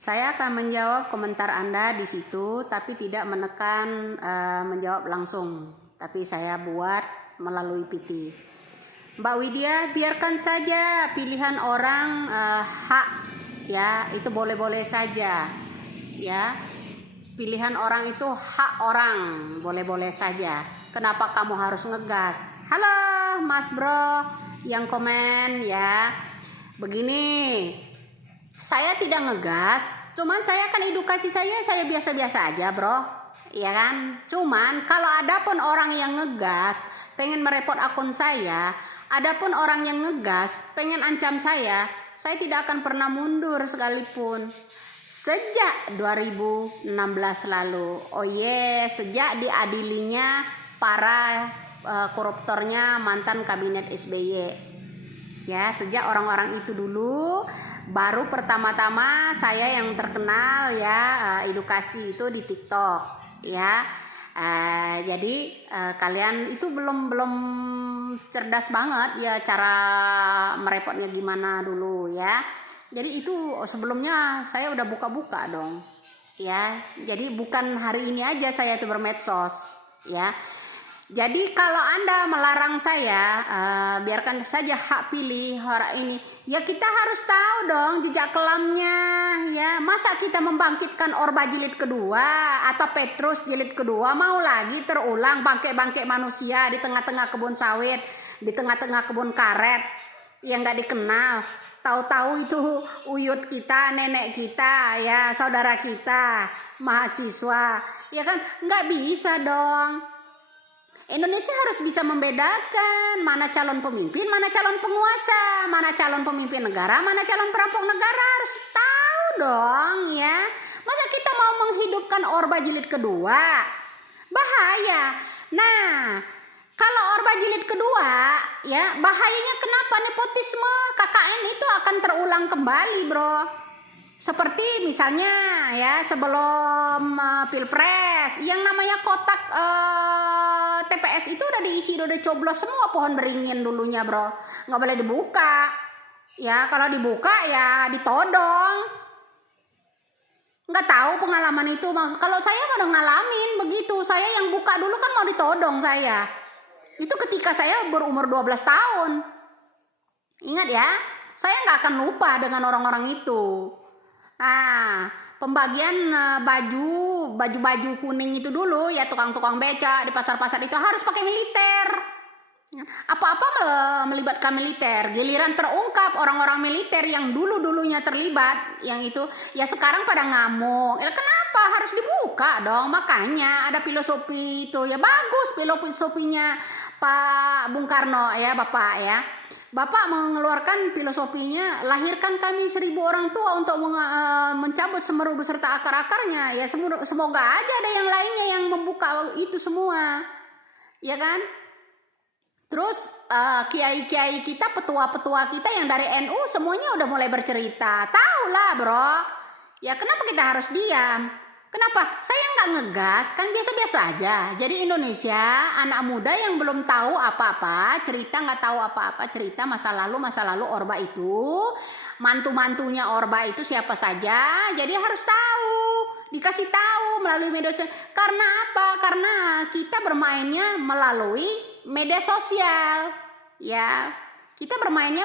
Saya akan menjawab komentar Anda di situ, tapi tidak menekan menjawab langsung. Tapi saya buat melalui PT. Mbak Widya, biarkan saja pilihan orang hak, ya, itu boleh-boleh saja, ya. Pilihan orang itu hak orang, boleh-boleh saja. Kenapa kamu harus ngegas? Halo, Mas Bro, yang komen, ya. Begini. Saya tidak ngegas, cuman saya kan edukasi saya biasa-biasa aja, bro, ya kan. Cuman kalau ada pun orang yang ngegas pengen merepot akun saya, ada pun orang yang ngegas pengen ancam saya tidak akan pernah mundur sekalipun. Sejak 2016 lalu, sejak diadilinya para koruptornya mantan kabinet SBY, ya, sejak orang-orang itu dulu. Baru pertama-tama saya yang terkenal, ya, edukasi itu di TikTok, ya. Jadi kalian itu belum cerdas banget, ya, cara merepotnya gimana dulu, ya. Jadi itu sebelumnya saya udah buka-buka dong, ya. Jadi bukan hari ini aja saya itu bermedsos, ya. Jadi kalau Anda melarang saya, biarkan saja hak pilih orang ini. Ya kita harus tahu dong jejak kelamnya, ya. Masa kita membangkitkan Orba jilid kedua atau Petrus jilid kedua mau lagi terulang bangkit-bangkit manusia di tengah-tengah kebun sawit, di tengah-tengah kebun karet yang nggak dikenal. Tahu-tahu itu uyut kita, nenek kita, ya, saudara kita, mahasiswa, ya kan? Nggak bisa dong. Indonesia harus bisa membedakan mana calon pemimpin, mana calon penguasa, mana calon pemimpin negara, mana calon perampok negara. Harus tahu dong, ya. Masa kita mau menghidupkan Orba jilid kedua? Bahaya. Nah, kalau Orba jilid kedua, ya, bahayanya kenapa? Nepotisme KKN itu akan terulang kembali, bro. Seperti misalnya, ya, sebelum pilpres, yang namanya kotak TPS itu udah diisi, udah coblos semua pohon beringin dulunya, bro. Nggak boleh dibuka, ya. Kalau dibuka ya ditodong. Nggak tahu pengalaman itu. Kalau saya udah ngalamin begitu. Saya yang buka dulu kan mau ditodong saya. Itu ketika saya berumur 12 tahun. Ingat ya, saya nggak akan lupa dengan orang-orang itu. Nah, pembagian baju kuning itu dulu, ya, tukang-tukang beca di pasar-pasar itu harus pakai militer. Apa-apa melibatkan militer. Giliran terungkap orang-orang militer yang dulu-dulunya terlibat, yang itu, ya sekarang pada ngamuk. Ya kenapa harus dibuka dong? Makanya ada filosofi itu, ya, bagus filosofinya Pak Bung Karno, ya, Bapak, ya. Bapak mengeluarkan filosofinya, lahirkan kami 1000 orang tua untuk mencabut semeru beserta akar-akarnya. Ya, semoga aja ada yang lainnya yang membuka itu semua, ya kan. Terus kiai-kiai kita, petua-petua kita yang dari NU semuanya udah mulai bercerita. Tahulah, bro, ya, kenapa kita harus diam? Kenapa? Saya nggak ngegas, kan biasa-biasa aja. Jadi Indonesia, anak muda yang belum tahu apa-apa, nggak tahu apa-apa, cerita masa lalu Orba itu, mantu-mantunya Orba itu siapa saja. Jadi harus tahu, dikasih tahu melalui media sosial. Karena apa? Karena kita bermainnya melalui media sosial, ya. Kita bermainnya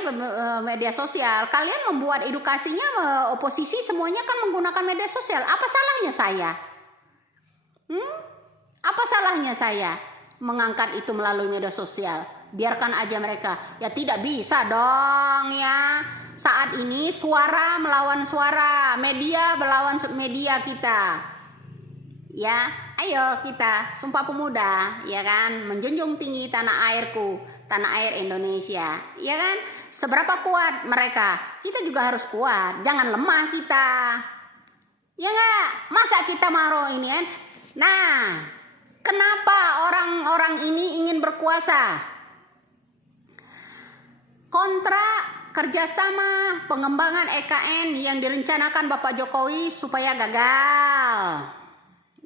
media sosial. Kalian membuat edukasinya oposisi semuanya kan menggunakan media sosial. Apa salahnya saya? Apa salahnya saya mengangkat itu melalui media sosial? Biarkan aja mereka. Ya tidak bisa dong, ya. Saat ini suara melawan suara, media melawan media kita. Ya, ayo kita Sumpah Pemuda, ya kan, menjunjung tinggi tanah airku, tanah air Indonesia, ya kan. Seberapa kuat mereka, kita juga harus kuat, jangan lemah kita, ya nggak. Masa kita marah ini kan. Nah, kenapa orang-orang ini ingin berkuasa? Kontra kerjasama pengembangan EKN yang direncanakan Bapak Jokowi supaya gagal,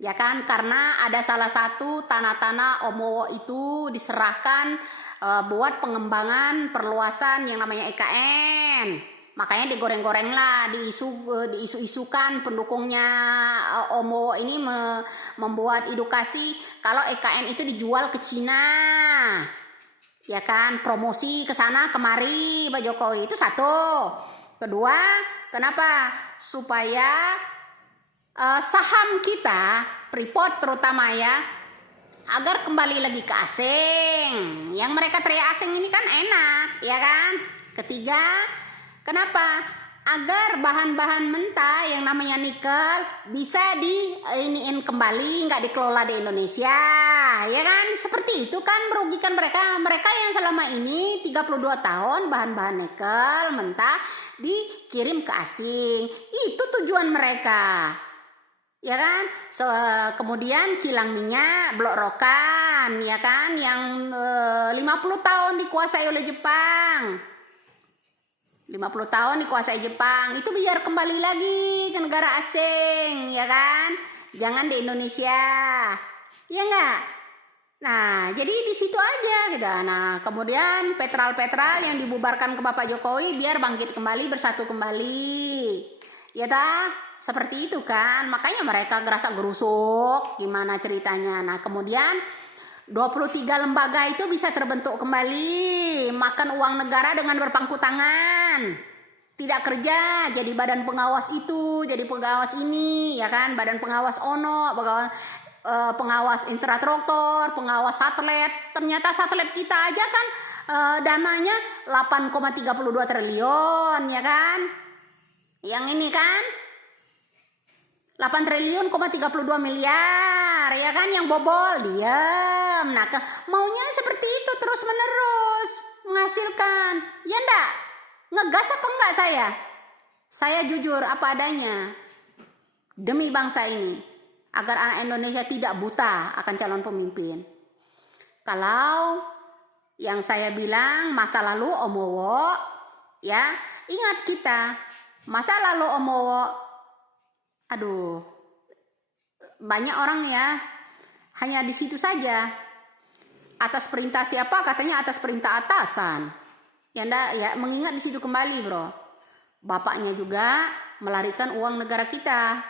ya kan, karena ada salah satu tanah-tanah Omowo itu diserahkan buat pengembangan perluasan yang namanya EKN. Makanya digoreng-goreng lah, diisu-isukan pendukungnya Omowo ini membuat edukasi kalau EKN itu dijual ke Cina. Ya kan, promosi ke sana kemari Pak Jokowi, itu satu. Kedua, kenapa? Supaya saham kita, Freeport terutama ya, agar kembali lagi ke asing. Yang mereka teriak asing ini kan enak, ya kan? Ketiga, kenapa? Agar bahan-bahan mentah yang namanya nikel bisa iniin kembali, nggak dikelola di Indonesia, ya kan? Seperti itu kan merugikan mereka yang selama ini 32 tahun bahan-bahan nikel mentah dikirim ke asing. Itu tujuan mereka. Ya kan, kemudian kilang minyak Blok Rokan, ya kan, yang 50 tahun dikuasai oleh Jepang. 50 tahun dikuasai Jepang, itu biar kembali lagi ke negara asing, ya kan? Jangan di Indonesia. Ya enggak? Nah, jadi di situ aja gitu. Nah, kemudian petral yang dibubarkan ke Bapak Jokowi biar bangkit kembali, bersatu kembali. Ya dah, seperti itu kan. Makanya mereka gerasa gerusuk gimana ceritanya. Nah, kemudian 23 lembaga itu bisa terbentuk kembali, makan uang negara dengan berpangku tangan. Tidak kerja, jadi badan pengawas itu, jadi pengawas ini, ya kan? Badan pengawas ono, pengawas infrastruktur, pengawas satelit. Ternyata satelit kita aja kan dananya 8,32 triliun, ya kan? Yang ini kan 8 triliun, 32 miliar, ya kan, yang bobol, diam. Nah, maunya seperti itu terus menerus menghasilkan. Ya enggak? Ngegas apa enggak saya? Saya jujur apa adanya. Demi bangsa ini, agar anak Indonesia tidak buta akan calon pemimpin. Kalau yang saya bilang masa lalu Omowo, ya, ingat kita, masa lalu Omowo, aduh, banyak orang ya hanya di situ saja. Atas perintah siapa? Katanya atas perintah atasan. Ya enggak, ya mengingat di situ kembali, bro. Bapaknya juga melarikan uang negara kita.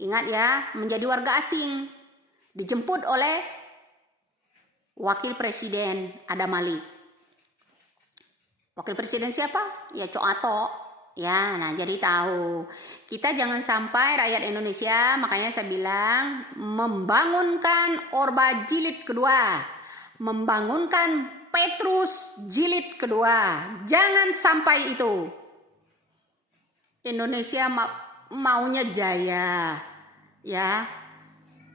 Ingat ya, menjadi warga asing. Dijemput oleh Wakil Presiden Adam Malik. Wakil Presiden siapa? Ya Cok Ato. Ya, nah jadi tahu. Kita jangan sampai rakyat Indonesia, makanya saya bilang, membangunkan Orba jilid kedua. Membangunkan Petrus jilid kedua. Jangan sampai itu. Indonesia maunya jaya. Ya.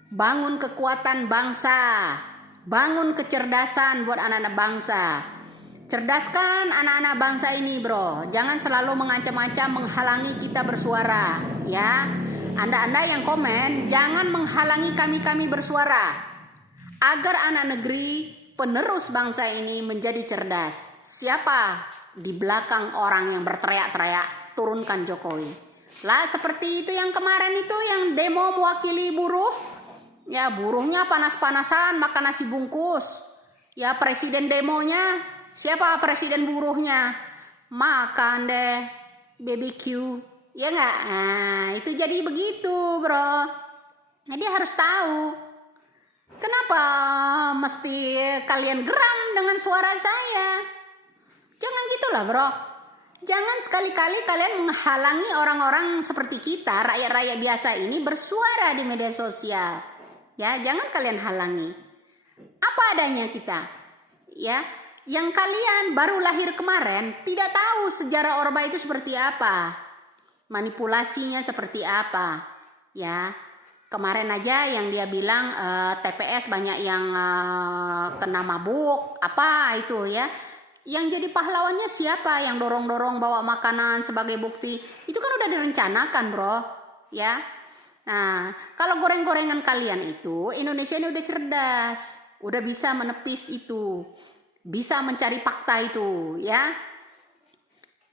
Bangun kekuatan bangsa. Bangun kecerdasan buat anak-anak bangsa. Cerdaskan anak-anak bangsa ini, bro. Jangan selalu mengancam-ancam, menghalangi kita bersuara, ya. Anda-anda yang komen, jangan menghalangi kami bersuara. Agar anak negeri, penerus bangsa ini menjadi cerdas. Siapa di belakang orang yang berteriak-teriak, turunkan Jokowi. Lah seperti itu yang kemarin itu, yang demo mewakili buruh. Ya, buruhnya panas-panasan, makan nasi bungkus. Ya, presiden demonya, siapa presiden buruhnya? Makan deh BBQ, ya nggak? Nah, itu jadi begitu, bro. Jadi harus tahu. Kenapa mesti kalian geram dengan suara saya? Jangan gitulah, bro. Jangan sekali-kali kalian menghalangi orang-orang seperti kita, rakyat-rakyat biasa ini bersuara di media sosial. Ya, jangan kalian halangi. Apa adanya kita. Ya, yang kalian baru lahir kemarin tidak tahu sejarah Orba itu seperti apa, manipulasinya seperti apa, ya. Kemarin aja yang dia bilang TPS banyak yang kena mabuk, apa itu ya. Yang jadi pahlawannya siapa? Yang dorong-dorong bawa makanan sebagai bukti. Itu kan udah direncanakan, bro, ya. Nah, kalau goreng-gorengan kalian itu, Indonesia ini udah cerdas, udah bisa menepis itu. Bisa mencari fakta itu, ya.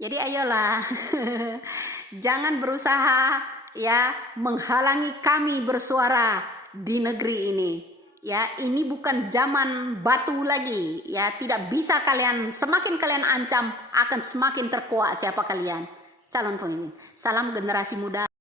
Jadi ayolah. Jangan berusaha ya menghalangi kami bersuara di negeri ini. Ya, ini bukan zaman batu lagi. Ya, tidak bisa kalian, semakin kalian ancam akan semakin terkuak siapa kalian. calon pemimpin. Salam generasi muda.